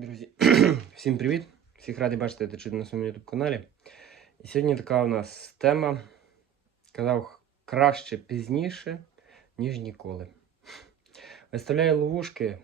Друзі, всім привіт! Всіх радий бачити та чути на своєму YouTube каналі. І сьогодні така у нас тема. Казав краще пізніше, ніж ніколи. Виставляю ловушки.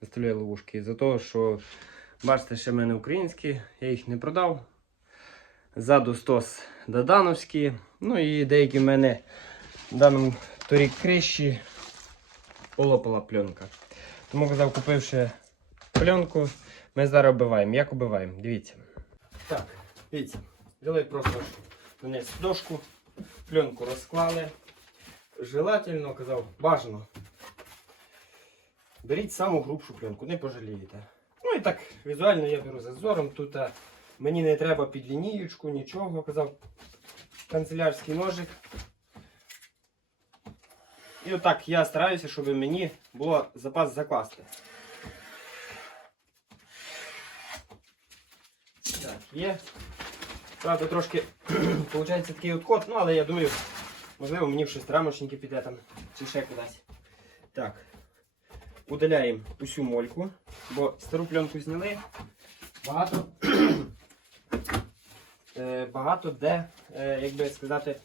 Виставляю ловушки за того, що бачите, ще в мене українські, я їх не продав. Ззаду стос додановські. Ну і деякі в мене в даному торік криші полопала пленка. Тому казав, купивши пленку, ми зараз оббиваємо. Як оббиваємо? Дивіться. Так, дивіться. Взяли просто вниз дошку, пленку розклали. Желательно, казав, бажано. Беріть саму грубшу пленку, не пожалієте. Ну і так, візуально я беру зазором. Тут а, мені не треба під лінієчку, нічого, казав. Канцелярський ножик. І отак я стараюся, щоб мені було запас закласти. Є. Правда, трошки виходить такий от код, ну але я думаю, можливо, мені в щось рамочники піде там чи ще кудись. Так. Удаляємо усю мольку, бо стару пленку зняли. Багато, е, багато де, е, як би сказати,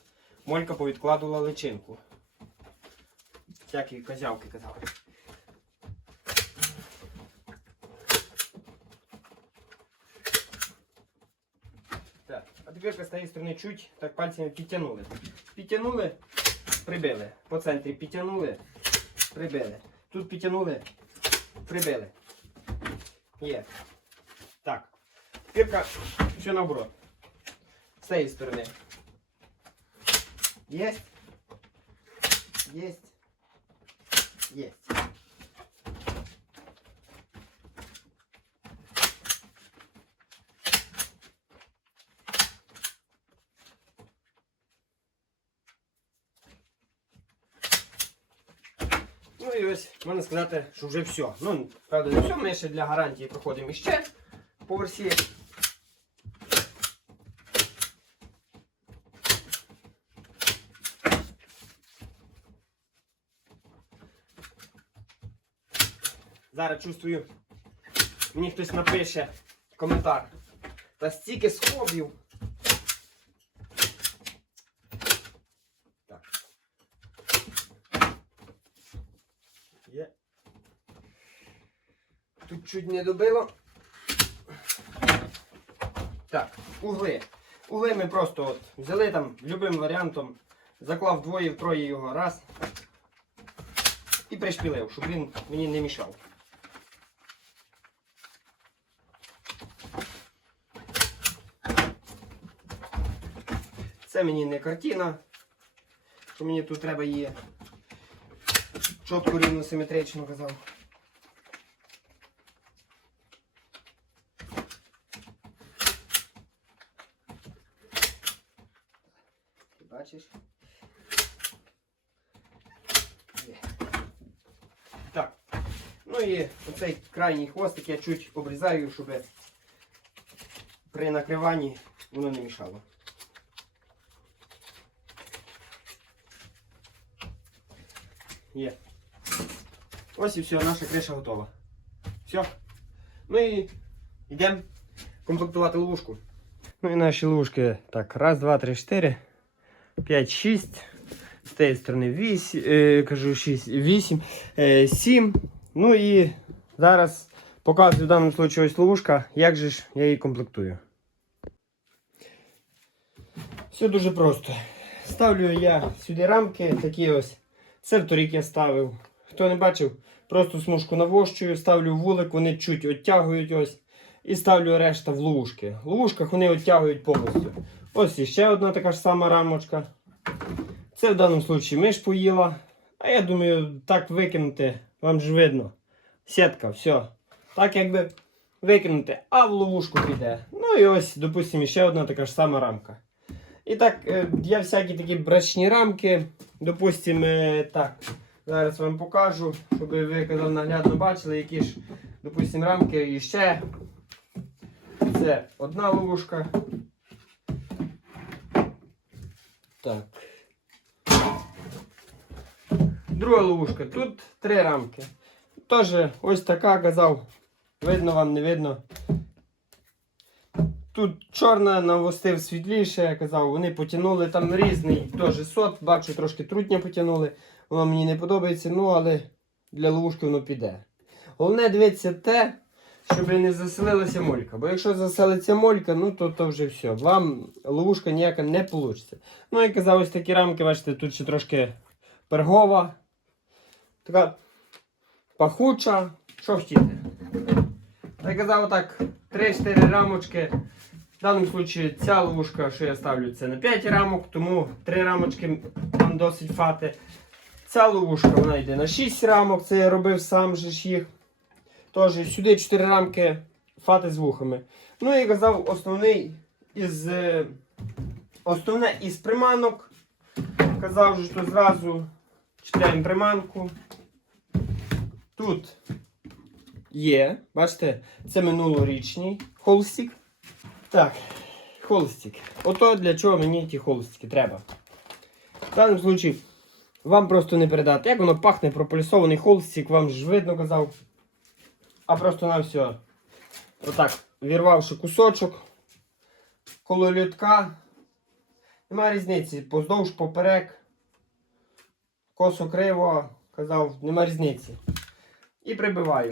молька повідкладувала личинку. Всякі козявки казали. Так, а з тієї сторони чуть так пальцями підтягнули. Підтягнули, прибили. По центрі підтягнули, прибили. Тут підтягнули, прибили. Є. Так. Тепер все наоборот. З цієї сторони. Єсть. Єсть. Єсть. Ну і ось можна сказати, що вже все. Ну, правда, не все, ми ще для гарантії проходимо іще по версії. Зараз чувствую, мені хтось напише коментар. Та стільки сховів. Так. Є. Тут чуть не добило. Так, угли. Угли ми просто от взяли там любим варіантом, заклав двоє-троє його раз і пришпілив, щоб він мені не мішав. Це мені не картина, що мені тут треба її чітко рівно симетрично казав. Ти бачиш? Так. Ну і оцей крайній хвостик я чуть обрізаю, щоб при накриванні воно не мішало. Є. Ось і все, наша криша готова. Все. Ну і йдемо комплектувати ловушку. Ну і наші ловушки. Так, раз, два, три, чотири, п'ять, шість. З тієї сторони вісім, е, кажу, шість, вісім, е, сім. Ну і зараз показую в даному випадку ось ловушка, як же ж я її комплектую. Все дуже просто. Ставлю я сюди рамки, такі ось. Це вторік я ставив. Хто не бачив, просто смужку навощую, ставлю вулик, вони чуть оттягують ось. І ставлю решта в ловушки. В ловушках вони оттягують повністю. Ось іще одна така ж сама рамочка. Це в даному випадку миш поїла. А я думаю, так викинути, вам ж видно. Сітка, все. Так якби викинути, а в ловушку піде. Ну і ось, допустимо, ще одна така ж сама рамка. І так, е, я всякі такі брачні рамки, допустимо, е, так, зараз вам покажу, щоб ви казав, наглядно бачили, які ж, допустимо, рамки і ще. Це одна ловушка. Так. Друга ловушка. Тут три рамки. Теж ось така казав. Видно вам, не видно. Тут чорна навостив світліше, я казав, вони потягнули там різний теж сот, бачу, трошки трутня потягнули. Воно мені не подобається, ну але для ловушки воно піде. Головне дивіться те, щоб не заселилася молька. Бо якщо заселиться молька, ну то, то вже все. Вам ловушка ніяка не вийде. Ну, я казав, ось такі рамки, бачите, тут ще трошки пергова. Така пахуча. Що хотіти? Я казав так, 3-4 рамочки. В даному випадку ця ловушка, що я ставлю, це на 5 рамок, тому 3 рамочки там досить фати. Ця ловушка вона йде на 6 рамок, це я робив сам же ж їх. Тож сюди 4 рамки фати з вухами. Ну і казав, основний із е, основне із приманок. Казав, що зразу чіпляємо приманку. Тут є, бачите, це минулорічний холстик. Так, холстик. Ото для чого мені ті холстики треба. В даному випадку вам просто не передати. Як воно пахне прополісований холстик, вам ж видно казав. А просто на все. Отак, вірвавши кусочок коло лютка. Нема різниці. Поздовж поперек. Косо криво, казав, нема різниці. І прибиваю.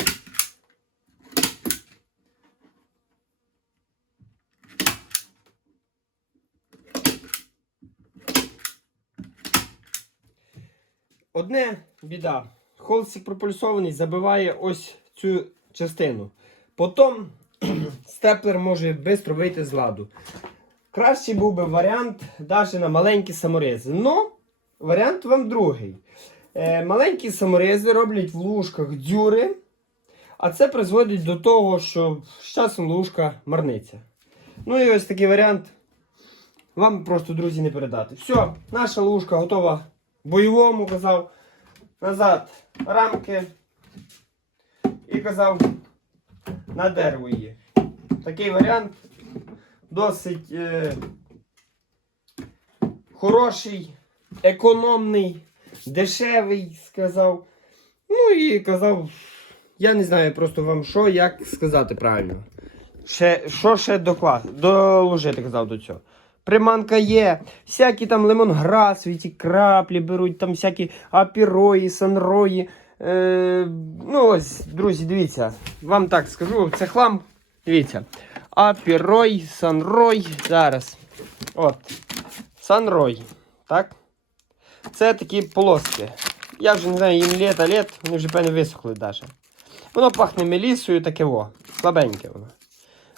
Одне біда. Холстик пропульсований забиває ось цю частину. Потім степлер може швидко вийти з ладу. Кращий був би варіант навіть на маленькі саморези. Но варіант вам другий. Е, маленькі саморези роблять в лужках дзюри, а це призводить до того, що з часом лужка марниться. Ну і ось такий варіант. Вам просто, друзі, не передати. Все, наша лужка готова бойовому, казав. Назад рамки. І казав на дерево її. Такий варіант досить е, хороший, економний, дешевий, сказав. Ну і казав, я не знаю просто вам що, як сказати правильно. Ще, що ще доклад, доложити, казав до цього. Приманка є, всякі там лимонграс, ті краплі беруть, там всякі апірої, санрої. Е, ну ось, друзі, дивіться, вам так скажу, це хлам. Дивіться. Апірой, санрой. Зараз. От. Санрой. Так? Це такі полоски. Я вже не знаю, їм літа літ, вони вже певно висохли навіть. Воно пахне мелісою, таке во. Слабеньке воно.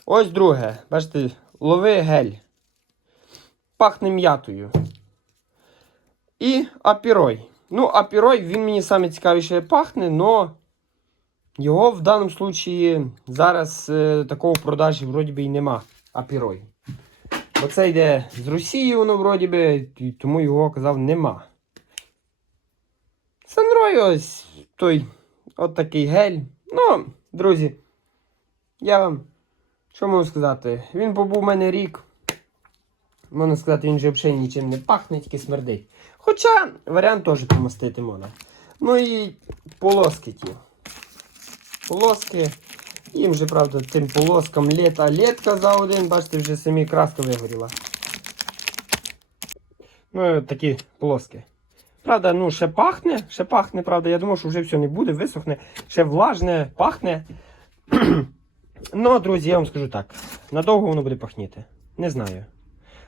Ось друге. Бачите, лови гель. Пахне м'ятою. І апірой. Ну, апірой, він мені саме цікавіше пахне, но його в даному случаї зараз е, такого продажі вроді би і нема. Апірой. Бо це йде з Росії, воно вроді би, тому його казав нема. Санрой ось той от такий гель. Ну, друзі, я вам що можу сказати? Він побув у мене рік. Можна сказати, він вже взагалі нічим не пахне, тільки смердить. Хоча варіант теж помастити можна. Ну і полоски ті. Полоски. Їм вже, правда, тим полоскам літа літка за один, бачите, вже самі краска вигоріла. Ну, такі полоски. Правда, ну ще пахне, ще пахне, правда. Я думав, що вже все не буде, висохне, ще влажне, пахне. ну, друзі, я вам скажу так. Надовго воно буде пахніти. Не знаю.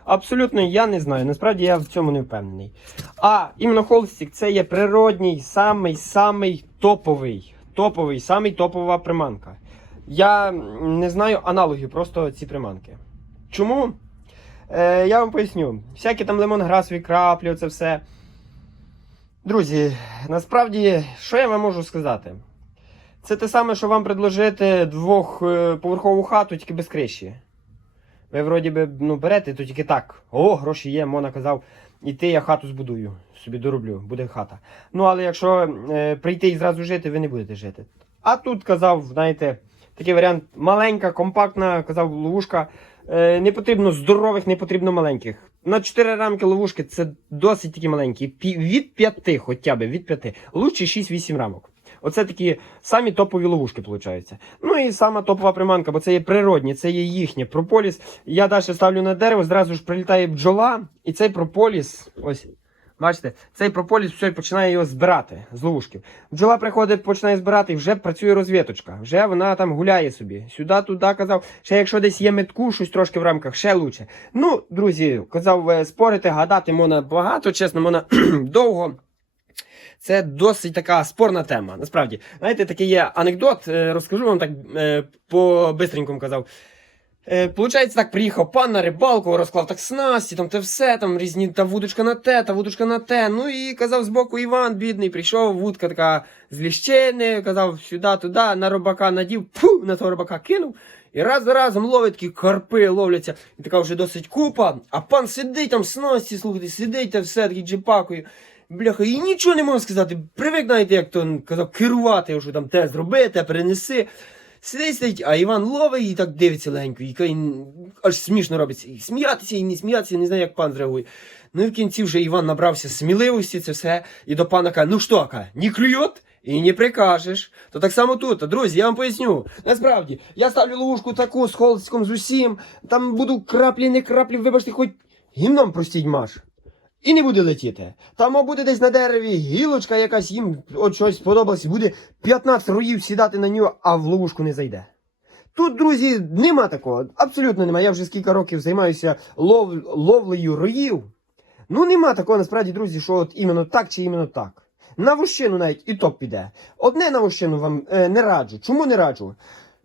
Абсолютно я не знаю. Насправді я в цьому не впевнений. А іменно холстик це є природній, самий самий топовий. Топовий, самий топова приманка. Я не знаю аналогів просто ці приманки. Чому? Е, я вам поясню. Всякі там лимонграсові краплі, оце все. Друзі, насправді, що я вам можу сказати? Це те саме, що вам предложити двохповерхову хату, тільки без криші. Ви вроді би ну, берете, то тільки так. О, гроші є, Мона казав, іти я хату збудую, собі дороблю, буде хата. Ну, але якщо е, прийти і зразу жити, ви не будете жити. А тут казав, знаєте, такий варіант маленька, компактна, казав, ловушка. Е, не потрібно здорових, не потрібно маленьких. На 4 рамки ловушки це досить такі маленькі. Пі- від 5 хоча б, від 5. Лучше 6-8 рамок. Оце такі самі топові ловушки, виходить. Ну і сама топова приманка, бо це є природні, це є їхнє. Прополіс. Я далі ставлю на дерево, зразу ж прилітає бджола, і цей прополіс, ось. Бачите, цей прополіс все починає його збирати з ловушків. Бджола приходить, починає збирати, і вже працює розвіточка. Вже вона там гуляє собі. Сюди, туди казав. Ще якщо десь є метку, щось трошки в рамках, ще лучше. Ну, друзі, казав, е, спорити, гадати можна багато, чесно, можна довго. Це досить така спорна тема. Насправді, знаєте, такий є анекдот, е, розкажу вам так е, по бистренькому казав. Е, Получається, так приїхав пан на рибалку, розклав так снасті, там те все, там різні та вудочка на те, та вудочка на те. Ну і казав збоку Іван, бідний, прийшов, вудка така з ліщини, казав сюди, туди, на робака надів, пу, на того робака кинув. І раз за разом ловить такі карпи ловляться. І така вже досить купа. А пан сидить там снасті, слухайте, сидить та все такий джипакою. Бляха, і нічого не можу сказати. Привик, знаєте, як то казав, керувати, що там те зроби, те перенеси. Сидить, сидить, а Іван ловить і так дивиться легенько, і каже, аж смішно робиться. І сміятися, і не сміятися, не знаю, як пан зреагує. Ну і в кінці вже Іван набрався сміливості, це все, і до пана каже, ну що, каже, не клюєт? І не прикажеш. То так само тут. Друзі, я вам поясню. Насправді, я ставлю ловушку таку з холстиком, з усім. Там буду краплі, не краплі, вибачте, хоч гімном простіть маш. І не буде летіти. Там буде десь на дереві гілочка якась їм от щось сподобалось, буде 15 роїв сідати на нього, а в ловушку не зайде. Тут, друзі, нема такого. Абсолютно нема. Я вже скільки років займаюся лов... ловлею роїв. Ну, нема такого, насправді, друзі, що от іменно так чи іменно так. На вощину навіть і топ піде. Одне на вощину вам е, не раджу. Чому не раджу?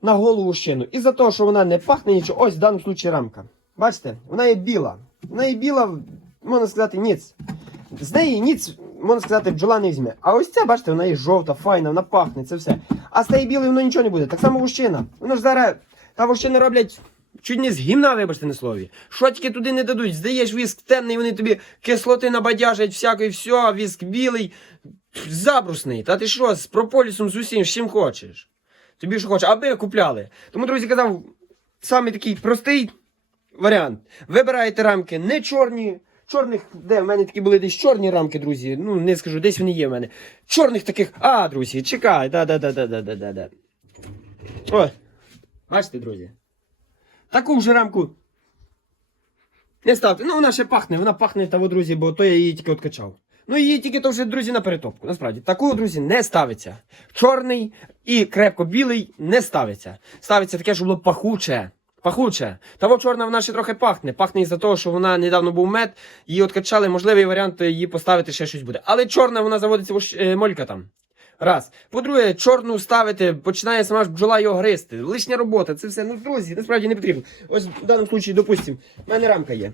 На голу вощину. Із-за того, що вона не пахне нічого. Ось в даному случаї рамка. Бачите, вона є біла. Вона є біла, можна сказати, ніц. З неї ніц, можна сказати, бджола не візьме. А ось ця, бачите, вона є жовта, файна, вона пахне, це все. А з тієї білої воно нічого не буде. Так само вощина. Воно ж зараз та вощини роблять. Чуть не з гімна, вибачте на слові. Що тільки туди не дадуть. Здаєш віск темний, вони тобі кислоти набадяжать, всякої все, віск білий, забрусний. Та ти що, з прополісом, з усім, з чим хочеш. Тобі що хочеш, аби купляли. Тому, друзі, казав, саме такий простий варіант. Вибираєте рамки не чорні. Чорних, де в мене такі були десь чорні рамки, друзі. Ну, не скажу, десь вони є в мене. Чорних таких. А, друзі, чекай, да-да-да-да-да-да-да. Ой. Бачите, друзі. Таку вже рамку. Не ставте. Ну, вона ще пахне, вона пахне того, друзі, бо то я її тільки откачав. Ну, її тільки то вже, друзі, на перетопку. Насправді, таку, друзі, не ставиться. Чорний і крепко білий не ставиться. Ставиться таке, щоб було пахуче. Пахуче. Того чорна вона ще трохи пахне. Пахне із-за того, що вона недавно був мед, її откачали, можливий варіант її поставити ще щось буде. Але чорна вона заводиться е, молька там. Раз. По-друге, чорну ставити, починає сама ж бджола його гризти. Лишня робота, це все. Ну, друзі, насправді не потрібно. Ось в даному випадку, допустимо, в мене рамка є.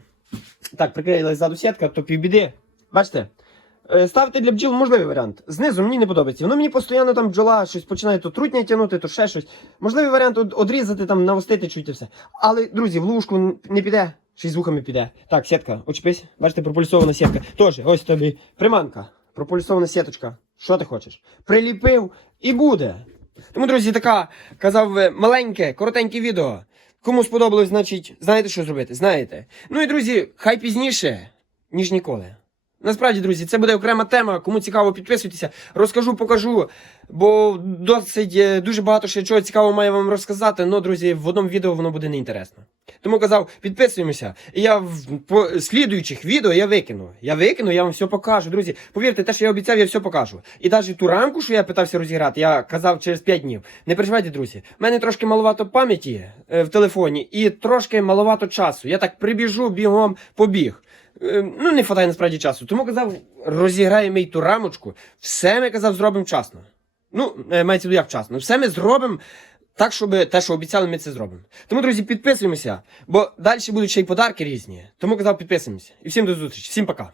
Так, приклеїлась ззаду сітка, то півбіди. Бачите? Е, Ставити для бджіл можливий варіант. Знизу мені не подобається. Воно мені постійно там бджола щось починає то трутня тягнути, то ще щось. Можливий варіант одрізати, там, навостити чуть і все. Але, друзі, в ловушку не піде, й з вухами піде. Так, сітка, очепись. Бачите, пропульсована сітка. Тож, ось тобі приманка. Пропульсована сіточка. Що ти хочеш? Приліпив і буде. Тому, друзі, така казав маленьке, коротеньке відео. Кому сподобалось, значить, знаєте, що зробити? Знаєте. Ну і друзі, хай пізніше, ніж ніколи. Насправді, друзі, це буде окрема тема. Кому цікаво, підписуйтеся, розкажу, покажу. Бо досить е, дуже багато ще чого цікавого маю вам розказати. але, друзі, в одному відео воно буде неінтересно. Тому казав, підписуємося. І я в по слідуючих відео я викину. Я викину, я вам все покажу. Друзі, повірте, те, що я обіцяв, я все покажу. І навіть ту рамку, що я питався розіграти, я казав через 5 днів. Не переживайте, друзі. У мене трошки маловато пам'яті е, в телефоні і трошки маловато часу. Я так прибіжу, бігом, побіг. Е, Ну, не вистачає насправді часу. Тому казав, розіграємо й ту рамочку. Все ми казав, зробимо вчасно. Ну, е, мається як вчасно. Все ми зробимо так, щоб те, що обіцяли, ми це зробимо. Тому, друзі, підписуємося, бо далі будуть ще й подарки різні. Тому казав, підписуємося. І всім до зустрічі. Всім пока.